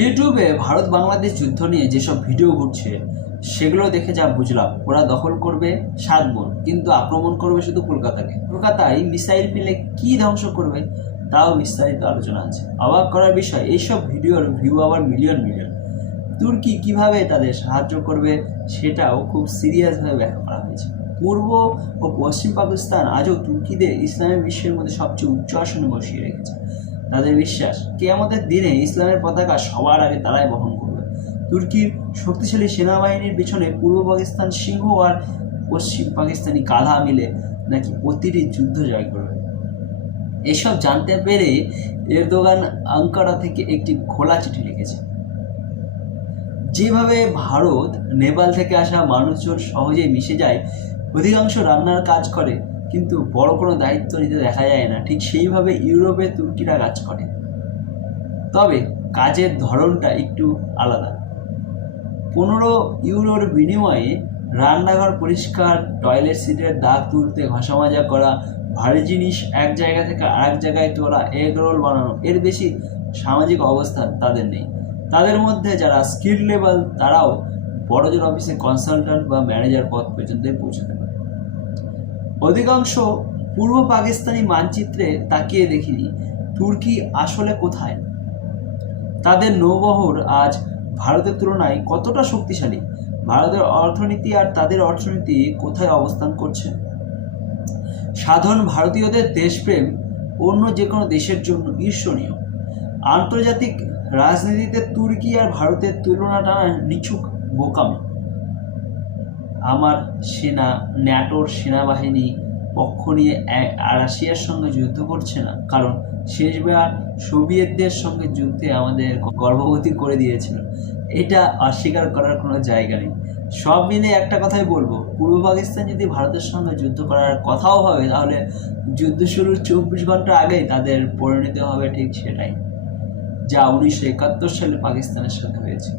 ইউটিউবে ভারত বাংলাদেশ যুদ্ধ নিয়ে যেসব ভিডিও ঘুরছে, সেগুলো দেখে যা বুঝলাম, ওরা দখল করবে সাত বোন, কিন্তু আক্রমণ করবে শুধু কলকাতাকে। কলকাতায় মিসাইল ফেলে কি ধ্বংস করবে, তাও বিস্তারিত আলোচনা আছে। অবাক করার বিষয়, এইসব ভিডিওর ভিউ আবার মিলিয়ন মিলিয়ন তুর্কি কীভাবে তাদের সাহায্য করবে, সেটাও খুব সিরিয়াসভাবে ব্যাখ্যা করা হয়েছে। পূর্ব ও পশ্চিম পাকিস্তান আজও তুর্কিদের ইসলামী বিশ্বের মধ্যে সবচেয়ে উচ্চ আসনে বসিয়ে রেখেছে। তাদের বিশ্বাস। কেয়ামতের দিনে ইসলামের পতাকা সবার আগে তারাই বহন করবে। তুর্কির শক্তিশালী সেনাবাহিনীর পিছনে পূর্ব পাকিস্তান সিংহ আর পশ্চিম পাকিস্তানি গাধা মিলে নাকি প্রতিটি যুদ্ধ জয় করবে। এসব জানতে পেরে এরদোগান আঙ্কারা থেকে একটি খোলা চিঠি লিখেছে। যেভাবে ভারত নেপাল থেকে আসা মানুষজন সহজে মিশে যায়, অধিকাংশ রান্নার কাজ করে। কিন্তু বড় কোনো দায়িত্ব নিতে দেখা যায় না। ঠিক সেইভাবে ইউরোপে তুর্কিরা কাজ করে। তবে কাজের ধরনটা একটু আলাদা। পনেরো ইউরোর বিনিময়ে রান্নাঘর পরিষ্কার, টয়লেট সিটের দাগ তুলতে, ঘষা মাজা করা, ভারী জিনিস এক জায়গা থেকে আরেক জায়গায় তোলা, এগ রোল বানানো, এর বেশি সামাজিক অবস্থান তাদের নেই। তাদের মধ্যে যারা স্কিল লেভেল, তারাও বড়জোর অফিসে কনসালট্যান্ট বা ম্যানেজার পদ পর্যন্ত পৌঁছতে পারে। অধিকাংশ পূর্ব পাকিস্তানি মানচিত্রে তাকিয়ে দেখিনি, তুর্কি আসলে কোথায়? তাদের নৌবহর আজ ভারতের তুলনায় কতটা শক্তিশালী? ভারতের অর্থনীতি আর তাদের অর্থনীতি কোথায় অবস্থান করছে? সাধারণ ভারতীয়দের দেশপ্রেম অন্য যে কোনো দেশের জন্য ঈর্ষণীয়। আন্তর্জাতিক রাজনীতিতে তুর্কি আর ভারতের তুলনাটা নিছুক বোকামি। আমার সেনা, ন্যাটোর সেনাবাহিনী পক্ষ নিয়ে রাশিয়ার সঙ্গে যুদ্ধ করছে না। কারণ শেষবার সোভিয়েতদের সঙ্গে যুদ্ধে আমাদের গর্ভবতী করে দিয়েছিল। এটা অস্বীকার করার কোনো জায়গা নেই। সব মিলে একটা কথাই বলব, পূর্ব পাকিস্তান যদি ভারতের সঙ্গে যুদ্ধ করার কথাও হবে তাহলে যুদ্ধ শুরুর চব্বিশ ঘণ্টা আগেই তাদের পরিণতি হবে ঠিক সেটাই, যা উনিশশো একাত্তর সালে পাকিস্তানের সাথে হয়েছে।